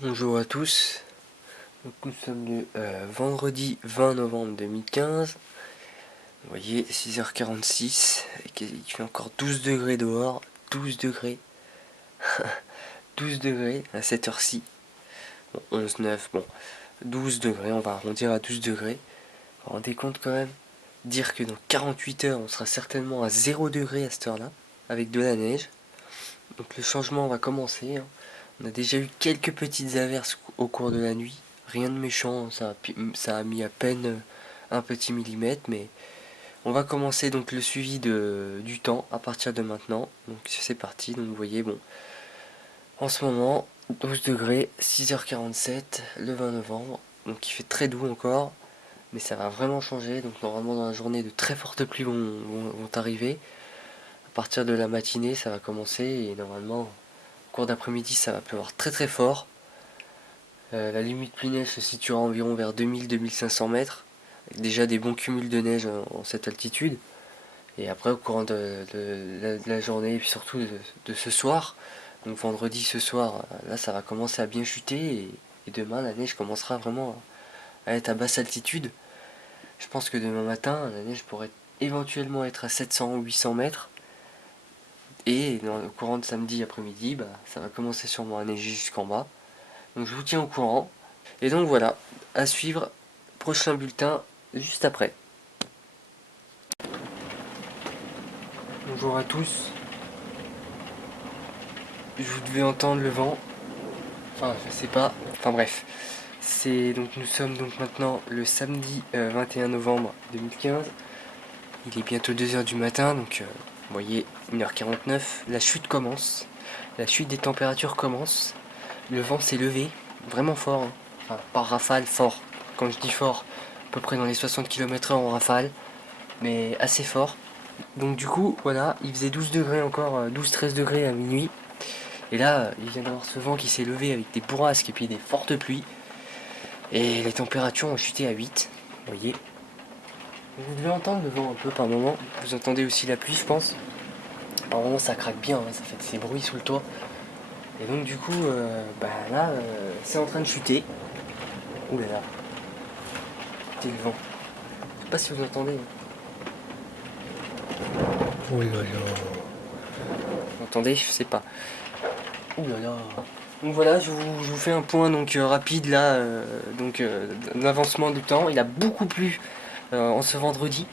Bonjour à tous, donc nous sommes le vendredi 20 novembre 2015, vous voyez 6h46, et il fait encore 12 degrés dehors, 12 degrés, 12 degrés à cette heure-ci, bon, 11, 9, bon, 12 degrés, on va arrondir à 12 degrés, vous vous rendez compte quand même, dire que dans 48 heures on sera certainement à 0 degré à cette heure-là, avec de la neige, donc le changement va commencer, hein. On a déjà eu quelques petites averses au cours de la nuit. Rien de méchant, ça a mis à peine un petit millimètre, mais on va commencer donc le suivi du temps à partir de maintenant. Donc c'est parti, donc vous voyez, bon, en ce moment, 12 degrés, 6h47, le 20 novembre, donc il fait très doux encore, mais ça va vraiment changer. Donc normalement dans la journée, de très fortes pluies vont arriver. À partir de la matinée, ça va commencer et normalement, au cours d'après-midi, ça va pleuvoir très très fort. La limite pluie-neige se situera environ vers 2000-2500 mètres, avec déjà des bons cumuls de neige en cette altitude. Et après, au courant de la journée, et puis surtout de ce soir, donc vendredi ce soir, là ça va commencer à bien chuter, et demain la neige commencera vraiment à être à basse altitude. Je pense que demain matin, la neige pourrait éventuellement être à 700 ou 800 mètres, et dans le courant de samedi après-midi, ça va commencer sûrement à neiger jusqu'en bas. Donc je vous tiens au courant. Et donc voilà, à suivre, prochain bulletin juste après. Bonjour à tous. Vous devez entendre le vent. Enfin, je sais pas. Enfin bref. Nous sommes donc maintenant le samedi 21 novembre 2015. Il est bientôt 2h du matin, donc vous voyez 1h49. La chute commence. La chute des températures commence. Le vent s'est levé, vraiment fort, hein. Enfin, par rafale, fort. Quand je dis fort, à peu près dans les 60 km/h en rafale, mais assez fort. Donc du coup, voilà, il faisait 12 degrés encore, 12-13 degrés à minuit. Et là, il vient d'avoir ce vent qui s'est levé avec des bourrasques et puis des fortes pluies. Et les températures ont chuté à 8, vous voyez. Vous devez entendre le vent un peu par moment. Vous entendez aussi la pluie, je pense. Par moment, ça craque bien, hein, ça fait ces bruits sous le toit. Et donc du coup, là, c'est en train de chuter. Ouh là là, écoutez le vent. Je sais pas si vous entendez. Oh là là. Vous entendez? Je sais pas. Ouh là là. Donc voilà, je vous fais un point donc rapide là, d'avancement du temps. Il a beaucoup plu en ce vendredi.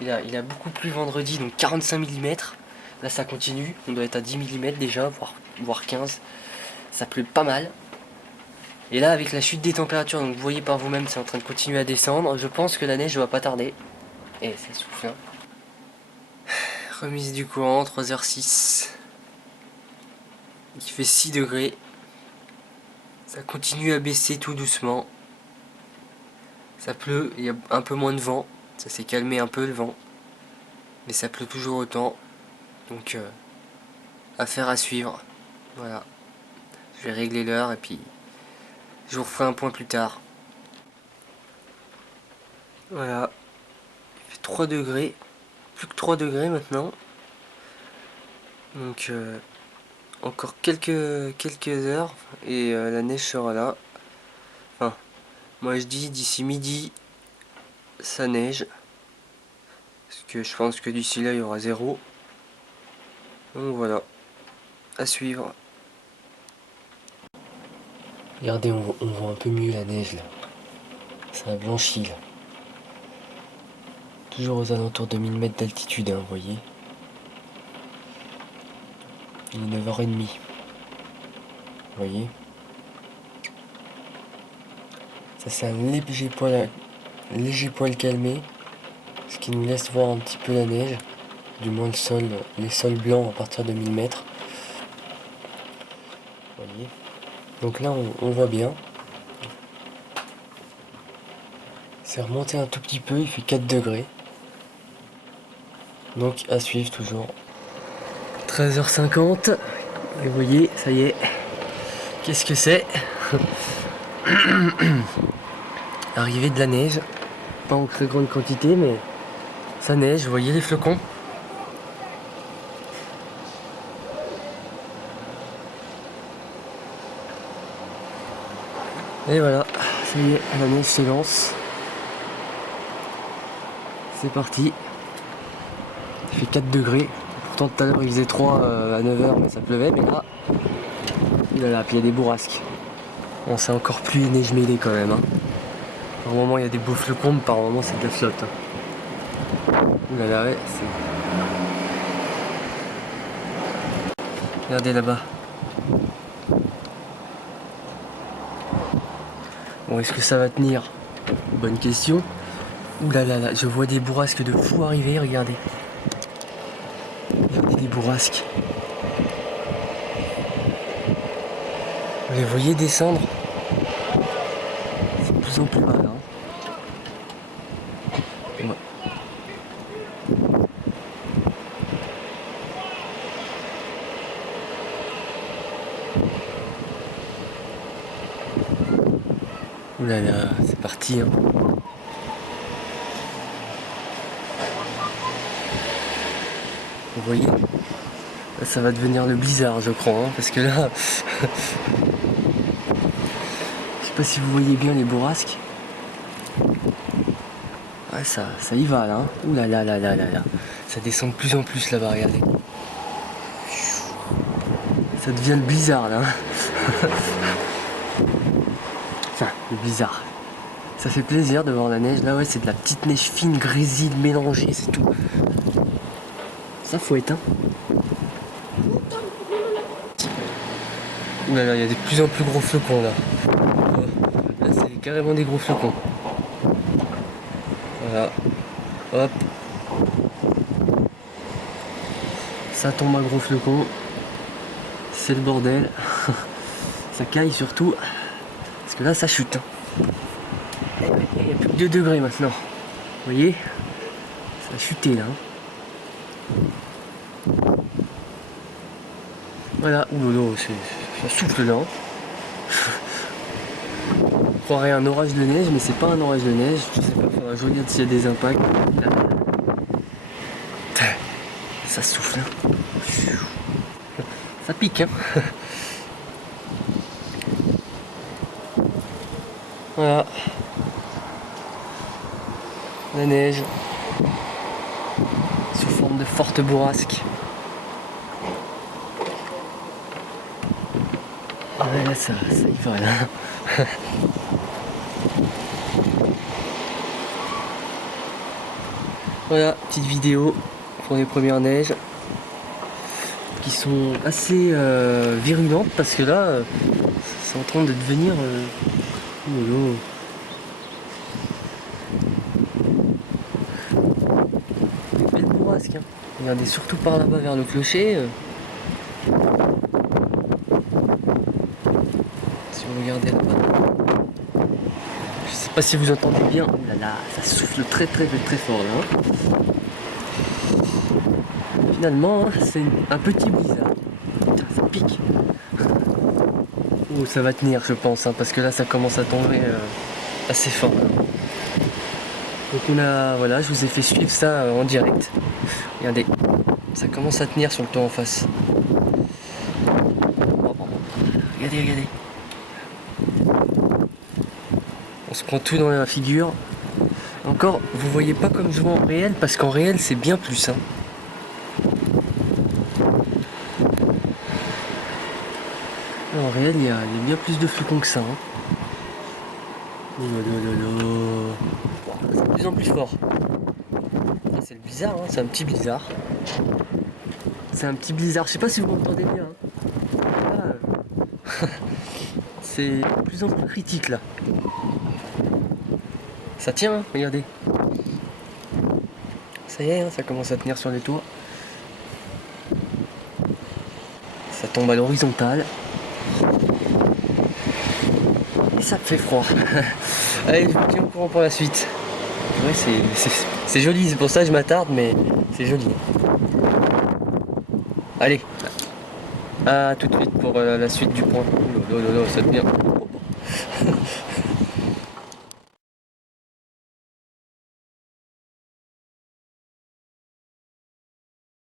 Il a beaucoup plu vendredi, donc 45 mm. Là ça continue, on doit être à 10 mm déjà, voire 15. Ça pleut pas mal. Et là avec la chute des températures, donc vous voyez par vous-même, c'est en train de continuer à descendre. Je pense que la neige va pas tarder. Et ça souffle. Hein. Remise du courant, 3h06. Il fait 6 degrés. Ça continue à baisser tout doucement. Ça pleut, il y a un peu moins de vent. Ça s'est calmé un peu le vent. Mais ça pleut toujours autant. Donc affaire à suivre. Voilà. Je vais régler l'heure et puis je vous referai un point plus tard. Voilà. Il fait 3 degrés. Plus que 3 degrés maintenant. Donc encore quelques heures et la neige sera là. Enfin, moi je dis d'ici midi ça neige. Parce que je pense que d'ici là il y aura 0. Donc voilà. À suivre. Regardez, on voit un peu mieux la neige là. Ça a blanchi là. Toujours aux alentours de 1000 mètres d'altitude, hein, vous voyez. Il est 9h30. Vous voyez. Ça c'est un léger poil calmé. Ce qui nous laisse voir un petit peu la neige. Du moins les sols blancs à partir de 1000 mètres. Vous voyez. Donc là on voit bien. C'est remonté un tout petit peu, il fait 4 degrés. Donc à suivre toujours. 13h50. Et vous voyez, ça y est. Qu'est-ce que c'est? Arrivée de la neige. Pas en très grande quantité, mais ça neige, vous voyez les flocons? Et voilà, ça y est, la neige s'élance. C'est parti. Il fait 4 degrés. Pourtant tout à l'heure il faisait 3 à 9h mais ça pleuvait, mais là, puis il y a des bourrasques. Bon, c'est encore plus neige mêlée quand même. Hein. Par moment il y a des beaux flocons, mais par moment c'est de la flotte. Hein. Ouh là là, ouais, c'est... Regardez là-bas. Bon, est-ce que ça va tenir? Bonne question. Ouh là là là, je vois des bourrasques de fou arriver, regardez. Regardez les bourrasques. Vous les voyez descendre? C'est de plus en plus mal. Hein. Ouais. Ouh là là, c'est parti. Hein. Vous voyez? Là, ça va devenir le blizzard, je crois, hein, parce que là... Je sais pas si vous voyez bien les bourrasques. Ouais, ça y va là. Hein. Ouh là là là là là là. Ça descend de plus en plus là-bas, regardez. Ça devient le blizzard là. Enfin, le blizzard. Ça fait plaisir de voir la neige. Là, ouais, c'est de la petite neige fine, grésille, mélangée, c'est tout. Ça, faut éteindre. Ouh là là, il y a de plus en plus gros flocons là. Là, c'est carrément des gros flocons. Voilà. Hop. Ça tombe à gros flocons. C'est le bordel. Ça caille surtout. Parce que là, ça chute. Hein. Il n'y a plus que 2 degrés maintenant. Vous voyez? Ça a chuté là. Hein. Voilà. Ouh là là, ça souffle là. Hein. On croirait un orage de neige, mais c'est pas un orage de neige. Je sais pas, faudra que je regarde s'il y a des impacts. Là. Ça souffle. Hein. Ça pique. Hein. Voilà. La neige. Sous forme de forte bourrasque. Ouais, là, ça y va là. Voilà, petite vidéo pour les premières neiges qui sont assez virulentes parce que là, c'est en train de devenir... Des belles bourrasques. Hein. Regardez surtout par là-bas vers le clocher. Si vous regardez là-bas. Je sais pas si vous entendez bien. Oh là là, ça souffle très très fort là. Hein. Finalement, hein, c'est un petit blizzard. Putain, ça pique. Oh, ça va tenir, je pense, hein, parce que là, ça commence à tomber assez fort. Là. Donc on a, voilà, je vous ai fait suivre ça en direct. Regardez, ça commence à tenir sur le toit en face. Regardez, regardez. On se prend tout dans la figure. Encore, vous voyez pas comme je vois en réel, parce qu'en réel c'est bien plus. Hein. En réel, il y a bien plus de flocons que ça. Hein. Oh là là là là. C'est de plus en plus fort. C'est le blizzard, hein. C'est un petit blizzard. C'est un petit blizzard, je sais pas si vous m'entendez bien. Hein. C'est de plus en plus critique là. Ça tient, hein, regardez. Ça y est, hein, ça commence à tenir sur les toits. Ça tombe à l'horizontale. Et ça fait froid. Allez, je vous tiens au courant pour la suite. Ouais, c'est joli, c'est pour ça que je m'attarde, mais c'est joli. Allez, à tout de suite pour la suite du point. Oh là là, ça devient...